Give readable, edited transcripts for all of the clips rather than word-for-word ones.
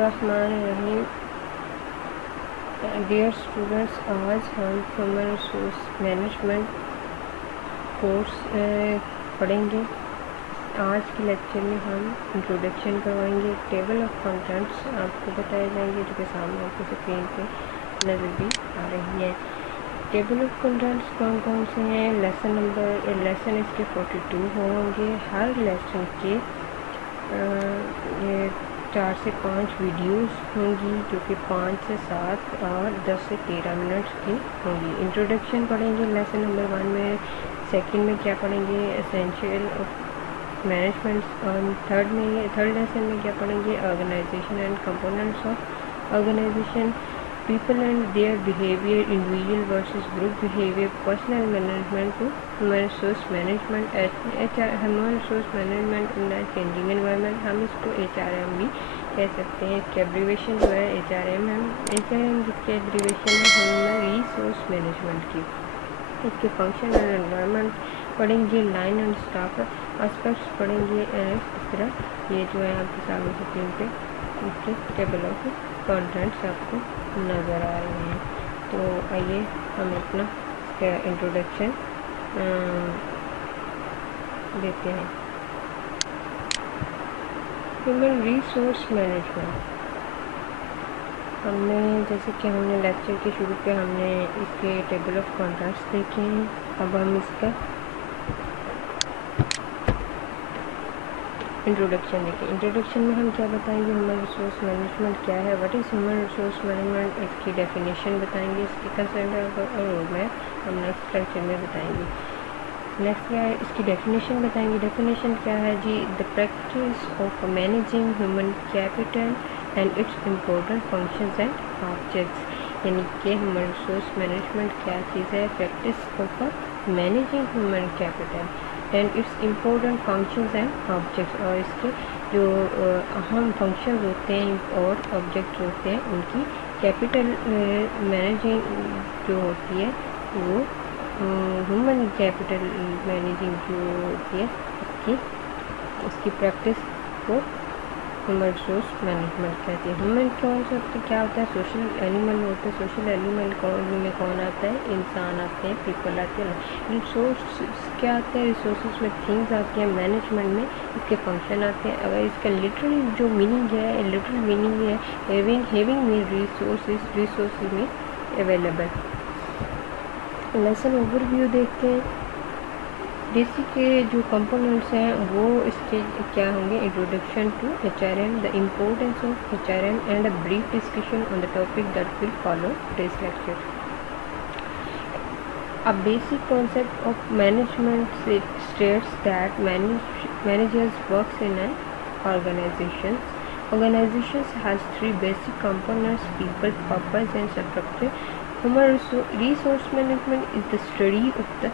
الرحمن الرحیم. Dear students, آج ہم ہیومن ریسورس مینجمنٹ کورس پڑھیں گے. آج کے لیکچر میں ہم انٹروڈکشن کروائیں گے. ٹیبل آف کنٹینٹس آپ کو بتائے جائیں گے جو کہ سامنے آپ کو اسکرین پہ نظر بھی آ رہی ہے. ٹیبل آف کنٹینٹس کون کون سے ہیں؟ لیسن اس کے 42 ہوں گے. ہر لیسن کے 4 سے 5 ویڈیوز ہوں گی جو کہ 5 سے 7 اور 10 سے 13 منٹس کی ہوں گی. انٹروڈکشن پڑھیں گے لیسن نمبر 1 میں. سیکنڈ میں کیا پڑھیں گے؟ Essential of management. اور تھرڈ لیسن میں کیا پڑھیں گے؟ Organization and components of organization. People and their behaviour, individual versus group behaviour. Personal management to human resource management. Human resource management in changing environment. ہم اس کو HRM بھی کہہ سکتے ہیں. اس کی ایبریویشن جو ہے HRM ہے. HRM جس کی ایبریویشن ہے ہیومن ریسورس مینجمنٹ کی. اس کے فنکشن اینڈ انوائرمنٹ پڑھیں گے. لائن اینڈ اسٹاف اسپیکٹس پڑھیں گے. اس طرح یہ جو ہے آپ کے سامنے اسکرین پہ اس کے ٹیبل آف کنٹینٹس آپ کو نظر آ رہے ہیں. تو آئیے ہم اپنا انٹروڈکشن دیتے ہیں. Human resource management. ہم نے جیسے کہ ہم نے لیکچر کے شروع پہ ہم نے اس کے ٹیبل آف کنٹینٹس دیکھے ہیں. اب ہم اس کا انٹروڈکشن دیکھیں. انٹروڈکشن میں ہم کیا بتائیں گے؟ ہیومن ریسورس مینجمنٹ کیا ہے، what is human resource management. اس کی ڈیفینیشن بتائیں گے. اس کی کنسنٹ اور روڈ میپ ہم نیکسٹ لیکچر میں بتائیں گے. نیکسٹ کیا ہے؟ اس کی ڈیفینیشن بتائیں گے. ڈیفینیشن کیا ہے جی؟ The practice of managing human capital and its important functions and objects. یعنی کہ ہیومن ریسورس مینجمنٹ کیا چیز ہے؟ Practice of managing human capital and its important functions and objects. اور اس کے جو اہم فنکشنز ہوتے ہیں اور آبجیکٹ ہوتے ہیں ان کی کیپٹل مینیجنگ جو ہوتی ہے وہ ہیومن کیپٹل مینیجنگ جو ہوتی ہے اس کی پریکٹس کو ہیومن ریسورس مینجمنٹ کہتے ہیں. ہیومن کیا ہوتا ہے؟ سوشل اینیمل ہوتا ہے. سوشل اینیمل میں کون آتا ہے؟ انسان آتے ہیں، پیپل آتے ہیں. ریسورس کیا آتے ہیں؟ ریسورسز میں تھنگز آتے ہیں. مینجمنٹ میں اس کے فنکشن آتے ہیں. اگر اس کا لٹرل جو میننگ ہے، لٹرل میننگ ہے ہیونگ میں ریسورسز میں اویلیبل. لیسن اوور ویو دیکھتے ہیں. بیسک جو کمپوننٹس ہیں وہ اس کے کیا ہوں گے؟ Introduction to HRM, the importance of HRM and a brief discussion on the topic that will follow today's lecture. A basic concept of management states that managers works in an organization. Organizations has 3 basic components: people, purpose and structure. Human resource management is the study of the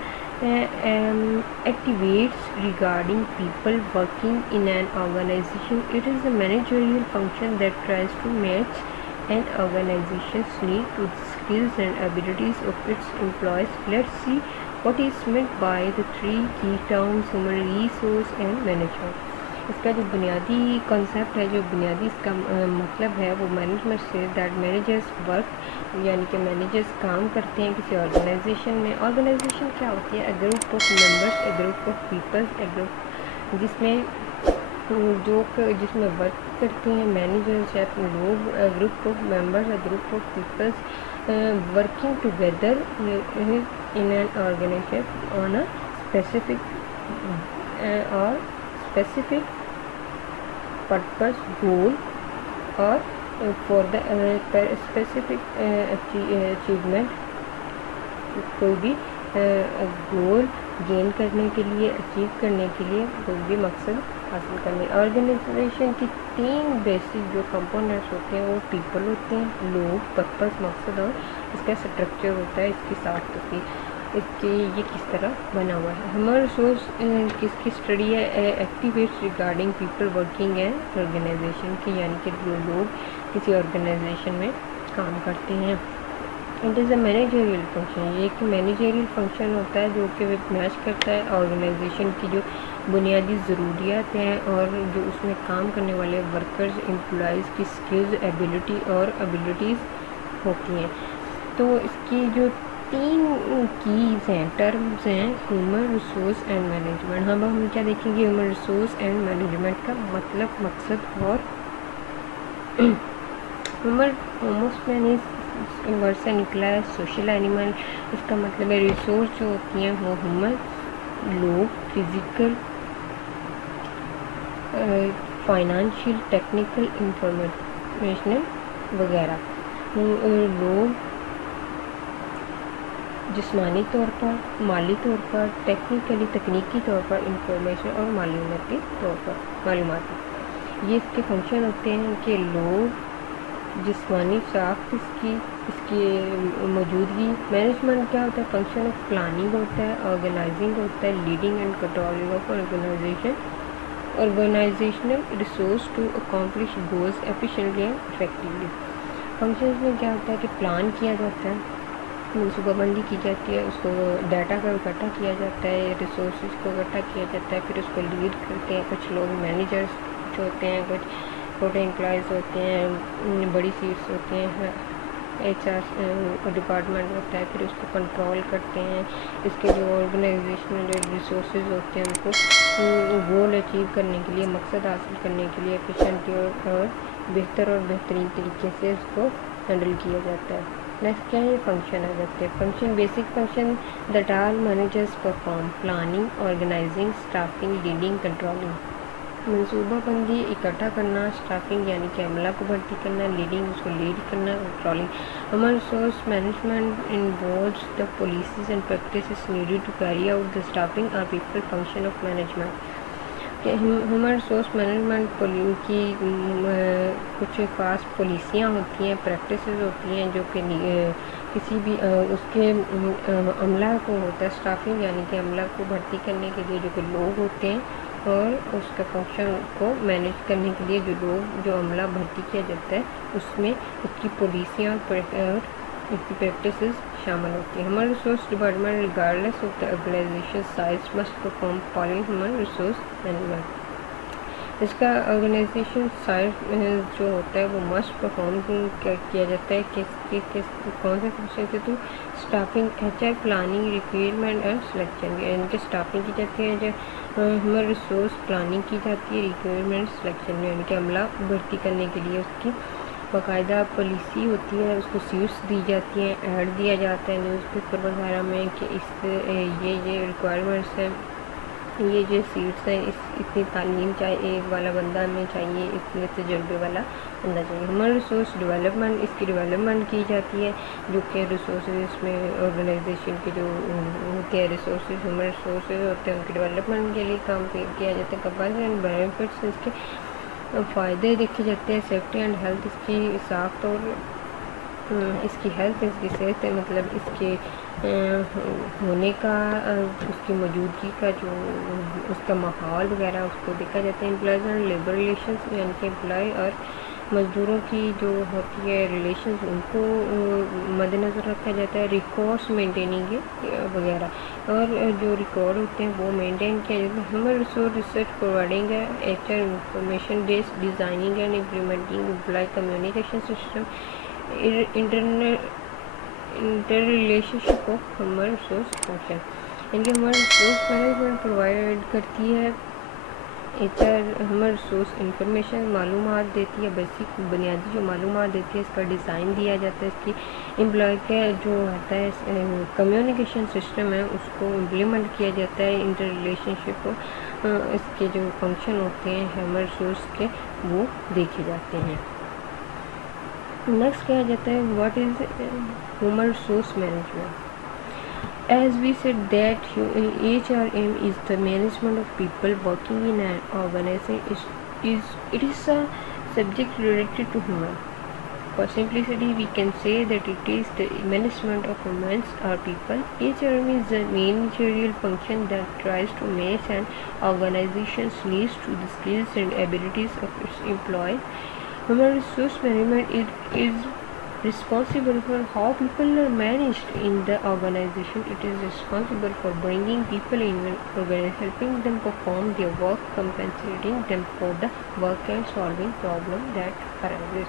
activities regarding people working in an organization. It is a managerial function that tries to match an organization's need to the skills and abilities of its employees. Let's see what is meant by the 3 key terms: human resource and management. اس کا جو بنیادی concept ہے، جو بنیادی اس کا مطلب ہے وہ مینجمنٹ سے دیٹ مینیجرز ورک، یعنی کہ مینیجرز کام کرتے ہیں کسی آرگنائزیشن میں. آرگنائزیشن کیا ہوتی ہے؟ A group of members, a group of peoples, a group جس میں ورک کرتے ہیں مینیجرز یا لوگ. Group of members, a group of peoples working together in an organization on a specific purpose, goal or for the specific achievement. کوئی بھی گول gain کرنے کے لیے، اچیو کرنے کے لیے، کوئی بھی مقصد حاصل کرنے. آرگنائزیشن کی 3 بیسک جو کمپوننٹس ہوتے ہیں وہ پیپل ہوتے ہیں، لوگ، پرپس مقصد، اور اس کا اسٹرکچر ہوتا ہے، اس کی ساخت ہوتی ہے، اس کی یہ کس طرح بنا ہوا ہے. ہیومن ریسورس کس کی اسٹڈی ہے؟ Activities regarding people working and organization کی، یعنی کہ جو لوگ کسی آرگنائزیشن میں کام کرتے ہیں. It is a managerial function. یہ ایک مینیجریل فنکشن ہوتا ہے جو کہ میچ کرتا ہے آرگنائزیشن کی جو بنیادی ضروریات ہیں اور جو اس میں کام کرنے والے ورکرز امپلائیز کی اسکلز ابیلٹیز ہوتی ہیں. تو اس کی جو 3 کیز ہیں، ٹرمز ہیں، ہیومن ریسورس اینڈ مینجمنٹ. ہم کیا دیکھیں گے؟ ہیومن ریسورس اینڈ مینجمنٹ کا مطلب، مقصد اور ہوموس مین ورڈ سے نکلا ہے سوشل اینیمل. اس کا مطلب ہے ریسورس جو ہوتی ہیں وہ ہیومن، لوگ، فزیکل، فائنانشیل، ٹیکنیکل، انفارمیشنل وغیرہ. لوگ جسمانی طور پر، مالی طور پر، تکنیکی طور پر، انفارمیشن اور معلوماتی طور پر یہ اس کے فنکشن ہوتے ہیں کہ لوگ، جسمانی ساخت اس کی موجودگی. مینجمنٹ کیا ہوتا ہے؟ فنکشن آف پلاننگ ہوتا ہے، آرگنائزنگ ہوتا ہے، leading and controlling of organizational resource to accomplish goals efficiently and effectively. Functions میں کیا ہوتا ہے کہ پلان کیا جاتا ہے، منصوبہ بندی کی جاتی ہے، اس کو ڈیٹا کا اکٹھا کیا جاتا ہے، ریسورسز کو اکٹھا کیا جاتا ہے، پھر اس کو لیڈ کرتے ہیں کچھ لوگ، مینیجرز کچھ ہوتے ہیں، کچھ چھوٹے امپلائیز ہوتے ہیں، بڑی سیٹس ہوتے ہیں، HR ڈپارٹمنٹ ہوتا ہے، پھر اس کو کنٹرول کرتے ہیں. اس کے جو آرگنائزیشنل ریسورسز ہوتے ہیں ان کو گول اچیو کرنے کے لیے، مقصد حاصل کرنے کے لیے ایفیشینٹلی اور بہترین طریقے سے اس کو ہینڈل کیا جاتا ہے. نیکسٹ کیا ہے؟ یہ فنکشن آ جاتے ہیں. Function, basic function that all managers perform: planning, organizing, staffing, leading, controlling. منصوبہ بندی، اکٹھا کرنا، اسٹافنگ یعنی کہ عملہ کو بھرتی کرنا، لیڈنگ اس کو لیڈ کرنا، controlling. Human resource management involves the policies and practices needed to carry out the staffing اور people function of management. Human resource management کی کچھ خاص پالیسیاں ہوتی ہیں، پریکٹسز ہوتی ہیں جو کہ کسی بھی اس کے عملہ کو ہوتا ہے. اسٹافنگ یعنی کہ عملہ کو بھرتی کرنے کے لیے جو کہ لوگ ہوتے ہیں، اور اس کا فنکشن کو مینیج کرنے کے لیے جو عملہ بھرتی کیا جاتا ہے اس میں اس کی پالیسیاں اور اس کی پریکٹسز شامل ہوتی ہیں. Human resource department regardless of the organization size must perform following human resource management. اس کا آرگنائزیشن سائز جو ہوتا ہے وہ مسٹ پرفارم کیا جاتا ہے کون سے فنکشن سے؟ تو اسٹافنگ، HR، پلاننگ، ریکوائرمنٹ اور سلیکشن. یعنی کہ اسٹافنگ کی جاتی ہے، جو ہیومن ریسورس پلاننگ کی جاتی ہے، ریکوائرمنٹ سلیکشن یعنی کہ عملہ بھرتی کرنے کے لیے اس کی باقاعدہ پالیسی ہوتی ہے، اس کو سیٹس دی جاتی ہیں، ایڈ دیا جاتا ہے نیوز پیپر وغیرہ میں کہ یہ ریکوائرمنٹس ہیں، یہ جو سیٹس ہیں، اتنی تعلیم چاہیے والا بندہ ہمیں چاہیے، اتنے تجربے والا بندہ چاہیے. ہیومن ریسورس ڈیولپمنٹ، اس کی ڈیولپمنٹ کی جاتی ہے جو کہ ریسورسز اس میں آرگنائزیشن کے جو ہوتے ہیں ریسورسز، ہیومن ریسورسز ہوتے ہیں ان کی ڈیولپمنٹ کے لیے کام کیا جاتا ہے. کمپلسری اینڈ بینیفٹس، اس کے فائدے دیکھے جاتے ہیں. سیفٹی اینڈ ہیلتھ، اس کی ساخت اور اس کی ہیلتھ، اس کی صحت، مطلب اس کے ہونے کا، اس کی موجودگی کا جو اس کا ماحول وغیرہ اس کو دیکھا جاتا ہے. امپلائیز اینڈ لیبر ریلیشنز یعنی کہ امپلائی اور مزدوروں کی جو ہوتی ہے ریلیشنز ان کو مد نظر رکھا جاتا ہے. ریکارڈس مینٹیننگ وغیرہ، اور جو ریکارڈ ہوتے ہیں وہ مینٹین کیا جاتا ہے. ہیومن ریسورس ریسرچ پرووائڈنگ ہے، HR information base designing and implementing employee communication system, inter relationship of human resource function. یعنی کہ ہیومن ریسورس مینجمنٹ پرووائڈ کرتی ہے HR ہیومن ریسورس انفارمیشن، معلومات دیتی ہے، بیسک بنیادی جو معلومات دیتی ہے، اس کا ڈیزائن دیا جاتا ہے، اس کی امپلائی کا جو ہوتا ہے کمیونیکیشن سسٹم ہے اس کو امپلیمنٹ کیا جاتا ہے. انٹر ریلیشن شپ اس کے جو فنکشن ہوتے ہیں ہیومن ریسورس کے وہ دیکھے جاتے ہیں. نیکسٹ کیا جاتا ہے what is human resource management. As we said that HRM is the management of people working in an organization. It is a subject related to human. For simplicity, we can say that it is the management of humans or people. HRM is the managerial function that tries to match an organization's needs to the skills and abilities of its employees. Human resource management is responsible for how people are managed in the organization. It is responsible for bringing people in an organization, helping them perform their work, compensating them for the work and solving problem that arises.